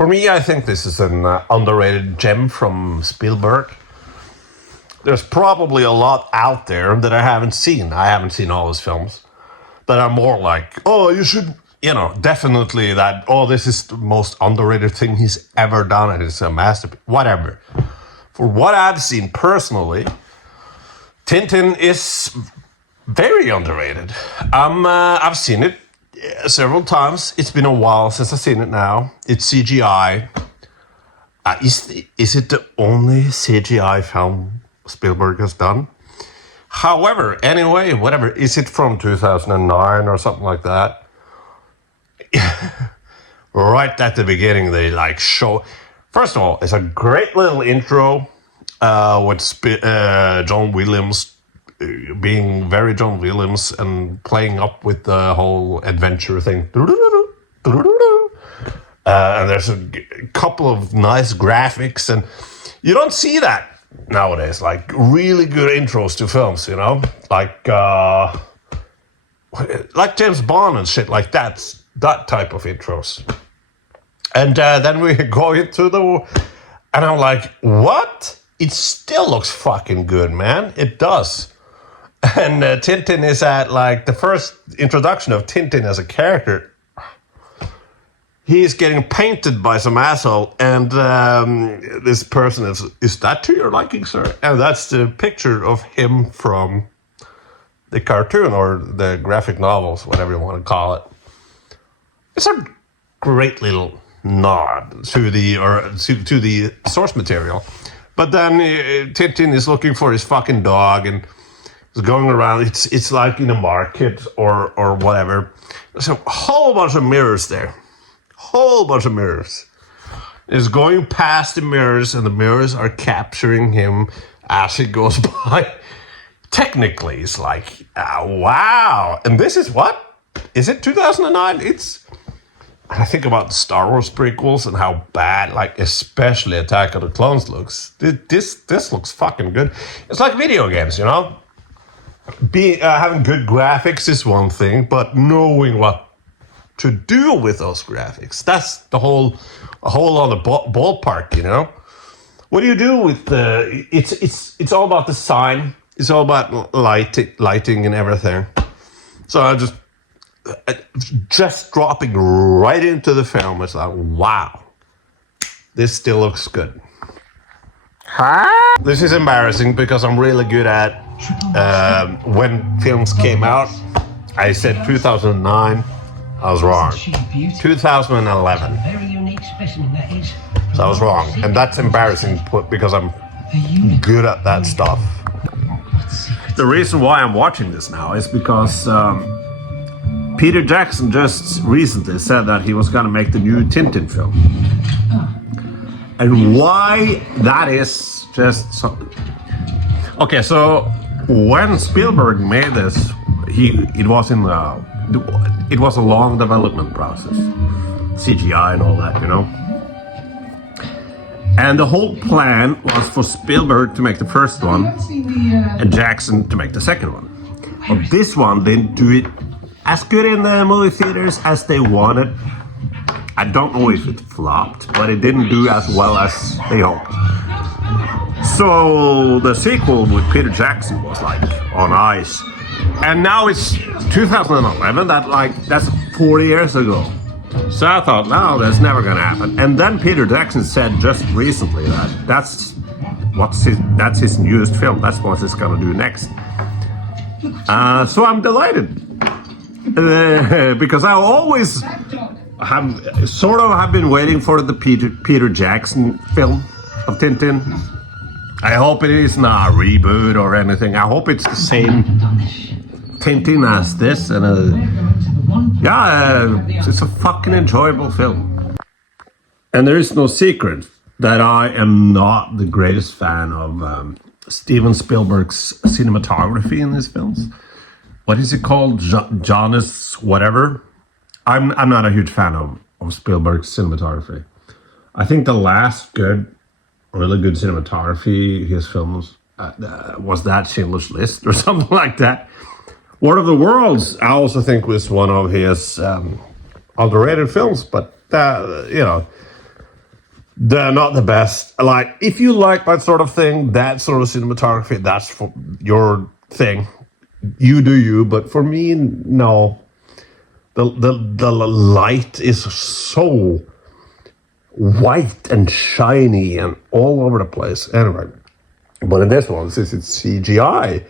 For me, I think this is an underrated gem from Spielberg. There's probably a lot out there that I haven't seen. I haven't seen all his films that are more like, oh, you should, definitely that, oh, this is the most underrated thing he's ever done and it's a masterpiece, whatever. For what I've seen personally, TinTin is very underrated. I've seen it several times. It's been a while since I've seen it now. It's CGI. Is it the only CGI film Spielberg has done? However, anyway, whatever, is it from 2009 or something like that? Right at the beginning, they show. First of all, it's a great little intro with John Williams being very John Williams and playing up with the whole adventure thing. And there's a couple of nice graphics, and you don't see that nowadays, like really good intros to films, like James Bond and shit like that type of intros. And then we go into and I'm like, what? It still looks fucking good, man. It does. And TinTin is at the first introduction of TinTin as a character. He's getting painted by some asshole, and this person is that to your liking, sir? And that's the picture of him from the cartoon or the graphic novels, whatever you want to call it. It's a great little nod to the source material. But then TinTin is looking for his fucking dog and is going around. It's like in a market or whatever. There's a whole bunch of mirrors there. Whole bunch of mirrors. Is going past the mirrors, and the mirrors are capturing him as he goes by. Technically, it's like, wow. And this is what? Is it 2009? I think about the Star Wars prequels and how bad, especially Attack of the Clones looks. This looks fucking good. It's like video games, Having good graphics is one thing, but knowing what to do with those graphics, that's the whole other ballpark, What do you do with it's all about design. It's all about lighting and everything. So I just dropping right into the film. It's like, wow, this still looks good. This is embarrassing because I'm really good at when films came out. I said 2009. I was wrong. 2011. So I was wrong. And that's embarrassing because I'm good at that stuff. The reason why I'm watching this now is because Peter Jackson just recently said that he was going to make the new TinTin film. And why that is just so... Okay, so when Spielberg made this, it was a long development process, CGI and all that, And the whole plan was for Spielberg to make the first one and Jackson to make the second one. But this one didn't do it as good in the movie theaters as they wanted. I don't know if it flopped, but it didn't do as well as they hoped. So the sequel with Peter Jackson was on ice. And now it's 2011, that's 40 years ago. So I thought, no, that's never gonna happen. And then Peter Jackson said just recently that that's his newest film. That's what he's gonna do next. So I'm delighted because I always have been waiting for the Peter Jackson film of TinTin. I hope it is not a reboot or anything. I hope it's the same TinTin as this, and it's a fucking enjoyable film. And there is no secret that I am not the greatest fan of Steven Spielberg's cinematography in his films. What is it called? Jonas whatever? I'm not a huge fan of Spielberg's cinematography. I think the last really good cinematography his films was that Schindler's List or something like that. War of the Worlds, I also think, was one of his underrated films, but they're not the best. Like, if you like that sort of thing, that sort of cinematography, that's for your thing. You do you, but for me, no. The light is so white and shiny and all over the place. Anyway, but in this one, since it's CGI,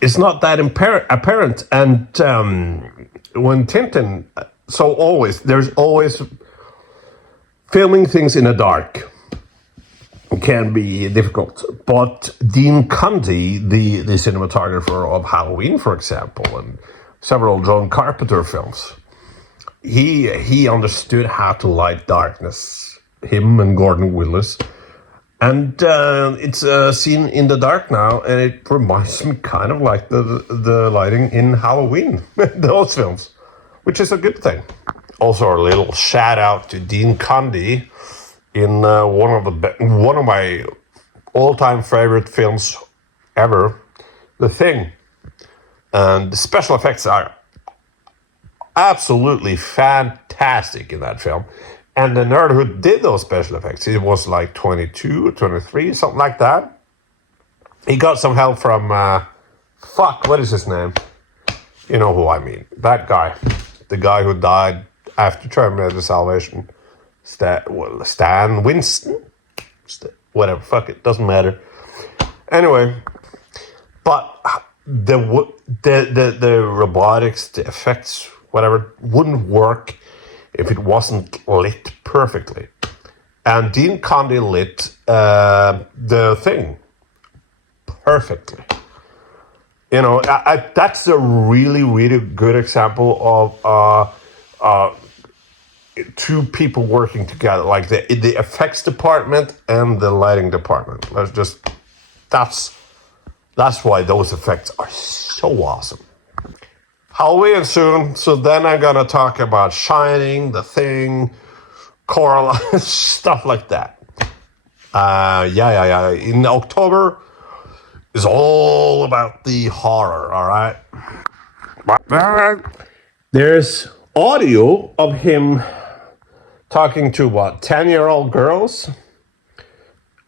it's not that apparent. And when TinTin, there's always filming things in the dark can be difficult. But Dean Cundey, the cinematographer of Halloween, for example, and several John Carpenter films, he understood how to light darkness. Him and Gordon Willis. And it's a scene in the dark now, and it reminds me kind of like the lighting in Halloween, those films, which is a good thing. Also, a little shout out to Dean Cundey in one of my all-time favorite films ever, The Thing. And the special effects are absolutely fantastic in that film. And the nerd who did those special effects, he was like 22, 23, something like that. He got some help from, what is his name? You know who I mean. That guy. The guy who died after Terminator Salvation. Stan Winston? Whatever, fuck it, doesn't matter. Anyway, but the robotics, the effects, whatever, wouldn't work if it wasn't lit perfectly. And Dean Cundey lit the Thing perfectly. You know, that's a really, really good example of two people working together, like the effects department and the lighting department. That's why those effects are so awesome. Halloween soon, so then I'm gonna talk about Shining, The Thing, Coraline, stuff like that. Yeah. In October is all about the horror, all right? There's audio of him talking to 10-year-old girls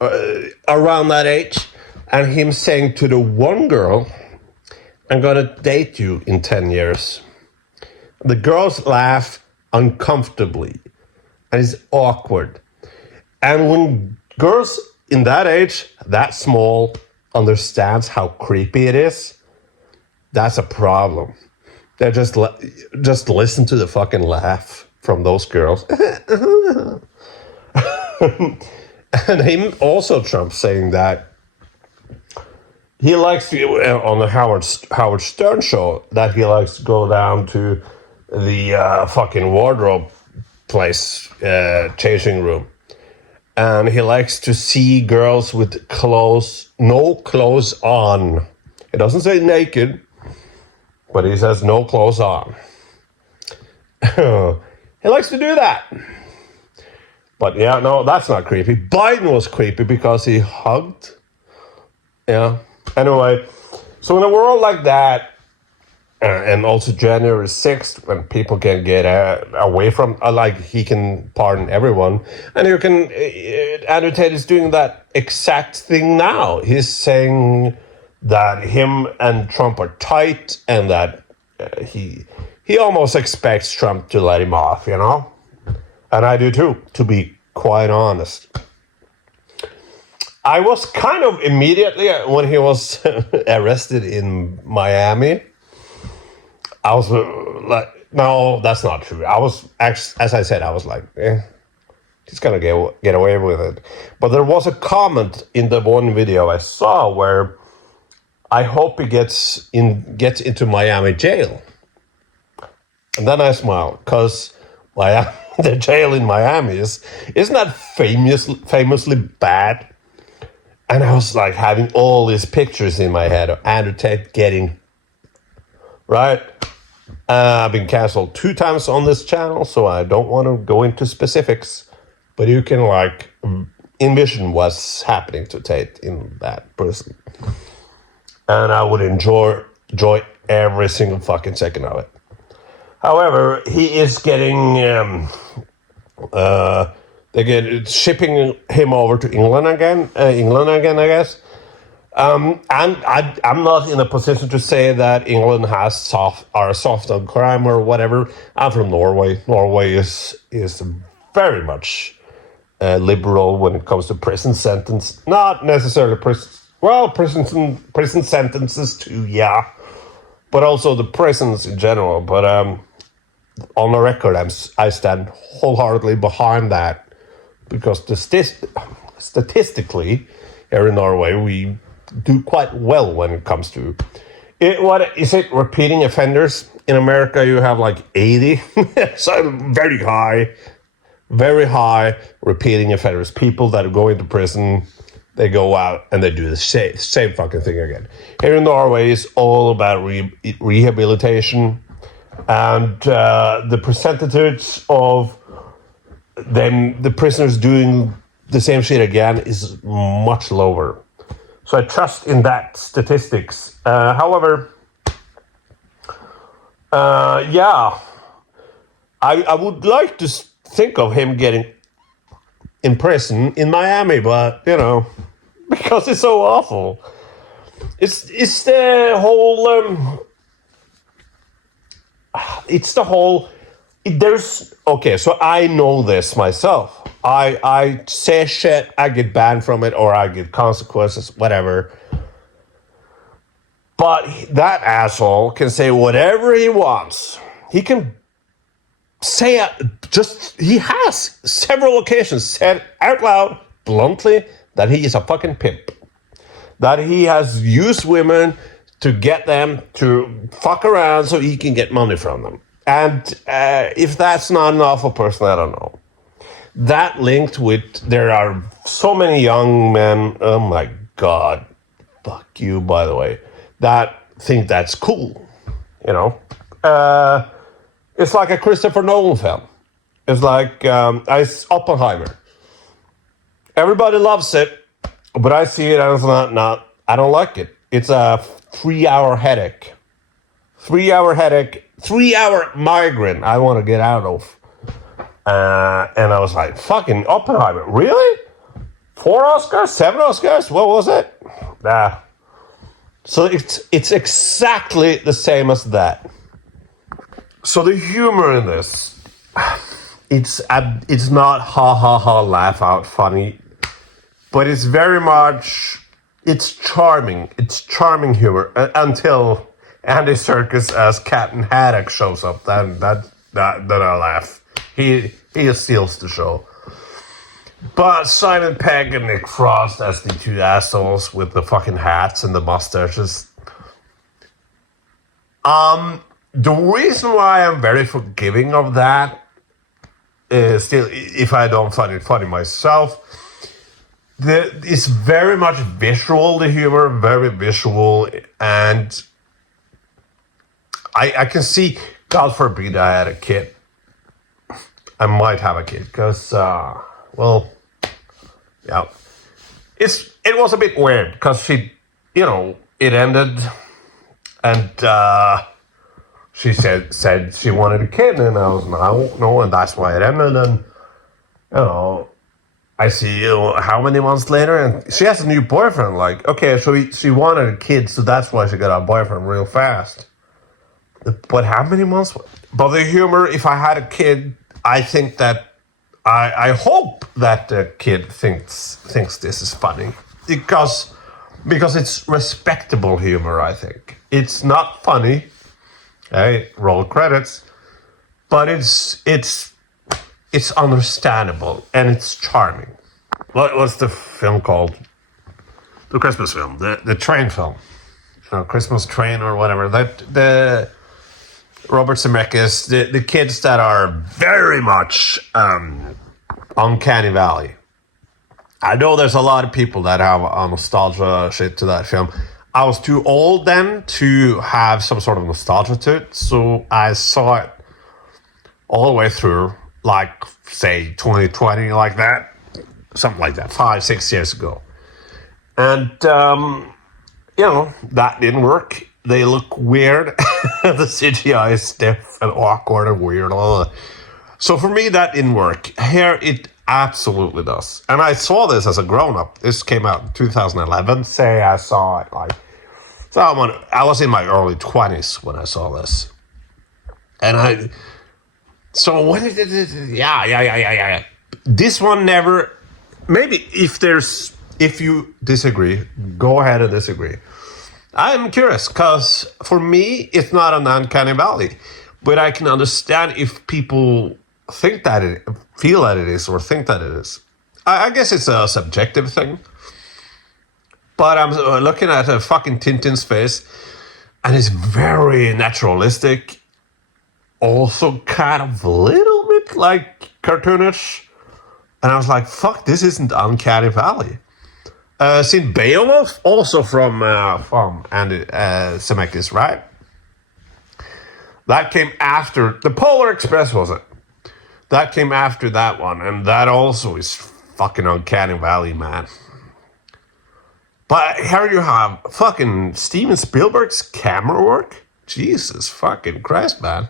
around that age, and him saying to the one girl, I'm gonna date you in 10 years. The girls laugh uncomfortably, and it's awkward. And when girls in that age, that small, understands how creepy it is, that's a problem. They just listen to the fucking laugh from those girls. And him also, Trump, saying that he likes to, on the Howard Stern show, that he likes to go down to the fucking wardrobe place, changing room. And he likes to see girls with no clothes on. It doesn't say naked, but he says no clothes on. He likes to do that. But yeah, no, that's not creepy. Biden was creepy because he hugged. Yeah. Anyway, so in a world like that, and also January 6th, when people can get away from, like, he can pardon everyone, and you can, Andrew Tate is doing that exact thing now. He's saying that him and Trump are tight, and that he almost expects Trump to let him off, you know? And I do too, to be quite honest. I was kind of immediately, when he was arrested in Miami, I was like, no, that's not true. I was, as I said, I was like, he's gonna get away with it. But there was a comment in the one video I saw where I hope he gets into Miami jail. And then I smiled, because the jail in Miami isn't that famously bad? And I was like having all these pictures in my head of Andrew Tate getting, right? I've been canceled 2 times on this channel, so I don't want to go into specifics. But you can like envision what's happening to Tate in that prison. And I would enjoy every single fucking second of it. However, he is getting, they again, it's shipping him over to England again, I guess. And I'm not in a position to say that England are soft on crime or whatever. I'm from Norway. Norway is very much liberal when it comes to prison sentence. Not necessarily prison sentences too, yeah, but also the prisons in general. But on the record, I stand wholeheartedly behind that because statistically, here in Norway, we do quite well when it comes to it. What is it? Repeating offenders in America, you have like 80, so very high repeating offenders. People that go into prison, they go out and they do the same fucking thing again. Here in Norway, it's all about rehabilitation, and the percentage of the prisoners doing the same shit again is much lower. So I trust in that statistics. However, yeah, I would like to think of him getting in prison in Miami, but because it's so awful. It's the whole. Okay, so I know this myself. I say shit, I get banned from it, or I get consequences, whatever. But that asshole can say whatever he wants. He can say he has several occasions said out loud, bluntly, that he is a fucking pimp. That he has used women to get them to fuck around so he can get money from them. And if that's not an awful person, I don't know. That linked with, there are so many young men, oh my God, fuck you, by the way, that think that's cool, It's like a Christopher Nolan film. It's like Oppenheimer. Everybody loves it, but I see it and it's not, I don't like it. It's a 3-hour headache. 3-hour headache, 3-hour migraine I want to get out of. And I was like, fucking Oppenheimer, really? 4 Oscars, 7 Oscars, what was it? Nah. So it's exactly the same as that. So the humor in this, it's not ha ha ha laugh out funny, but it's very much, it's charming. It's charming humor until Andy Serkis as Captain Haddock shows up. Then I laugh. He steals the show. But Simon Pegg and Nick Frost as the two assholes with the fucking hats and the mustaches. The reason why I'm very forgiving of that is still, if I don't find it funny myself, it's very much visual, the humor, very visual, and I can see, God forbid I had a kid. I might have a kid, because, well, yeah. It was a bit weird, because she, it ended, and she said she wanted a kid, and I was no, and that's why it ended, and, I see, how many months later, and she has a new boyfriend, like, okay, so she wanted a kid, so that's why she got a boyfriend real fast. But how many months? But the humor, if I had a kid, I think that, I hope that the kid thinks this is funny, because it's respectable humor, I think. It's not funny, hey, roll credits, but it's understandable, and it's charming. What's the film called? The Christmas film, the train film. Christmas Train or whatever. The Robert Zemeckis, the kids that are very much Uncanny Valley. I know there's a lot of people that have a nostalgia shit to that film. I was too old then to have some sort of nostalgia to it, so I saw it all the way through, like, say, 2020, like that. Something like that, 5-6 years ago. And, that didn't work. They look weird. The CGI is stiff and awkward and weird. So for me, that didn't work. Here, absolutely does. And I saw this as a grown-up. This came out in 2011. Say I saw it like... So I was in my early 20s when I saw this. And so when did it... Yeah. This one never... Maybe if you disagree, go ahead and disagree. I'm curious, because for me, it's not an uncanny valley. But I can understand if people feel that it is, or think that it is. I guess it's a subjective thing. But I'm looking at a fucking Tintin's face, and it's very naturalistic. Also kind of a little bit like cartoonish. And I was like, fuck, this isn't Uncanny Valley. Seen Beowulf, also from Andy Zemeckis, right? That came after, the Polar Express, was it? That came after that one, and that also is fucking Uncanny Valley, man. But here you have fucking Steven Spielberg's camera work. Jesus fucking Christ, man.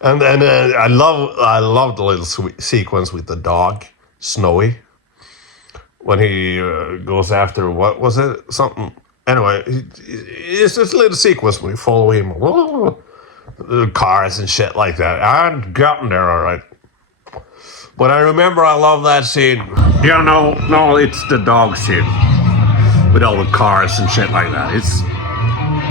And I love the little sequence with the dog, Snowy, when he goes after, what was it? Something. Anyway, it's this little sequence when we follow him, cars and shit like that. I haven't gotten there, all right. But I remember I love that scene. Yeah, no, it's the dog scene with all the cars and shit like that.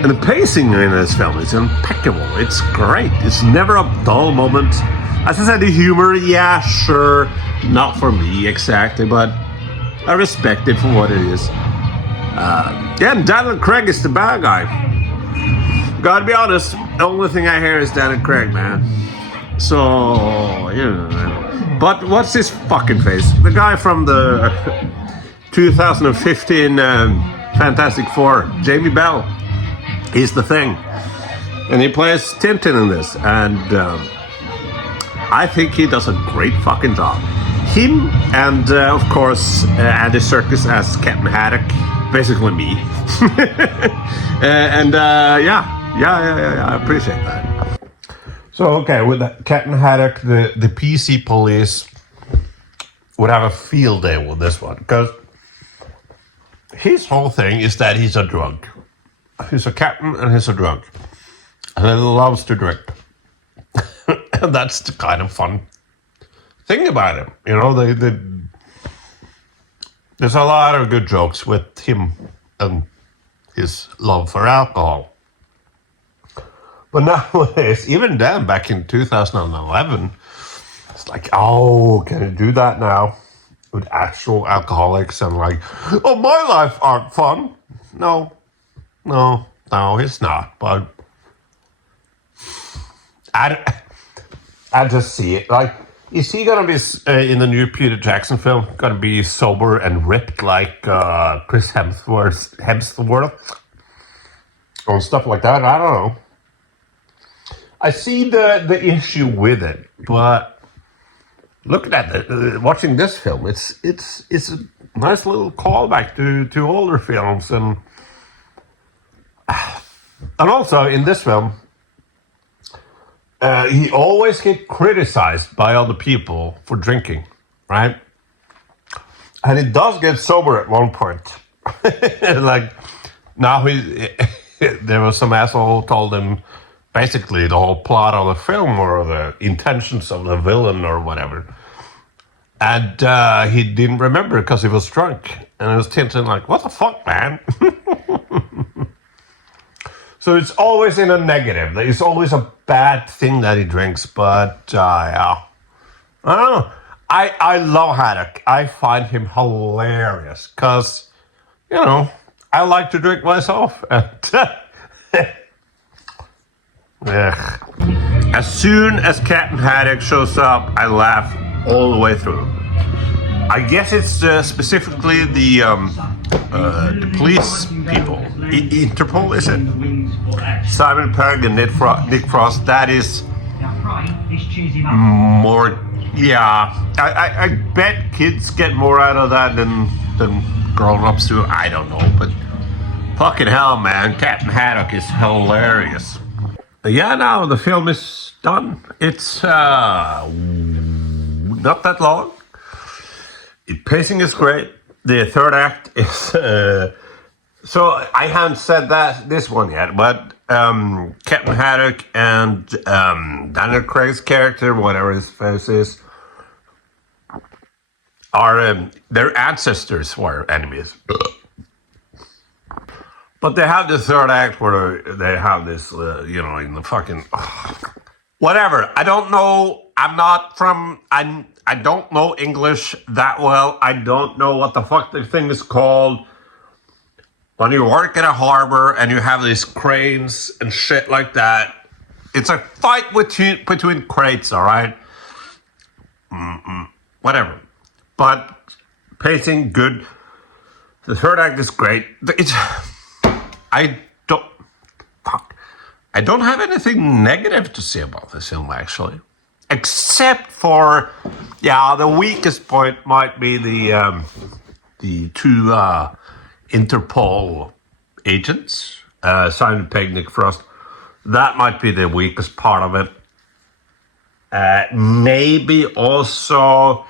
And the pacing in this film is impeccable. It's great. It's never a dull moment. As I said, the humor, yeah, sure, not for me exactly, but I respect it for what it is. And Daniel Craig is the bad guy. Gotta be honest, the only thing I hear is Daniel Craig, man. So, you know. But what's his fucking face? The guy from the 2015 Fantastic Four, Jamie Bell. He's the thing. And he plays TinTin in this. And I think he does a great fucking job. Him and, of course, Andy Serkis as Captain Haddock. Basically me. I appreciate that. So, okay, with Captain Haddock, the PC police would have a field day with this one. Because his whole thing is that he's a drunk. He's a captain and he's a drunk. And he loves to drink. And that's the kind of fun thing about him. You know, there's a lot of good jokes with him and his love for alcohol. But nowadays, even then, back in 2011, it's like, oh, can you do that now? With actual alcoholics and like, oh, my life aren't fun. No, it's not. But I just see it. Like, is he gonna be in the new Peter Jackson film? Gonna be sober and ripped like Chris Hemsworth, or stuff like that? I don't know. I see the issue with it, but looking at it, watching this film, it's a nice little callback to older films, and also in this film, he always gets criticized by other people for drinking, right? And he does get sober at one point. Like, now there was some asshole who told him basically the whole plot of the film or the intentions of the villain or whatever. And he didn't remember because he was drunk. And it was Tintin like, what the fuck, man? So it's always in a negative. It's always a bad thing that he drinks. But, yeah. I don't know. I love Haddock. I find him hilarious. Because, you know, I like to drink myself. And as soon as Captain Haddock shows up, I laugh all the way through. I guess it's specifically the police people. Interpol, is it? Simon Pegg and Nick Frost. That is more. Yeah, I bet kids get more out of that than grown-ups do. I don't know, but fucking hell, man, Captain Haddock is hilarious. Yeah, now the film is done. It's not that long. Pacing is great. The third act is so I haven't said this one yet, but Captain Haddock and Daniel Craig's character, whatever his face is, are their ancestors were enemies. But they have the third act where they have this, in the fucking whatever. I don't know. I'm not from. I don't know English that well. I don't know what the fuck the thing is called. When you work in a harbor and you have these cranes and shit like that, it's a fight between crates. All right. Whatever. But pacing good. The third act is great. I don't have anything negative to say about this film, actually. Except for, the weakest point might be the two Interpol agents, Simon Pegg, Nick Frost. That might be the weakest part of it. Maybe also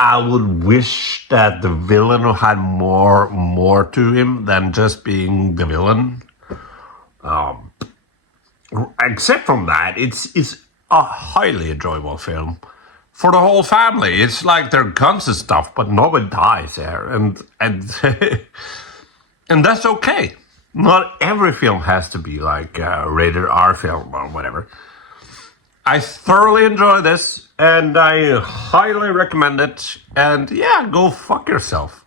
I would wish that the villain had more to him than just being the villain. Except from that, it's a highly enjoyable film for the whole family. It's like they're guns and stuff, but nobody dies there, and and that's okay. Not every film has to be like a rated R film or whatever. I thoroughly enjoy this, and I highly recommend it. And yeah, go fuck yourself.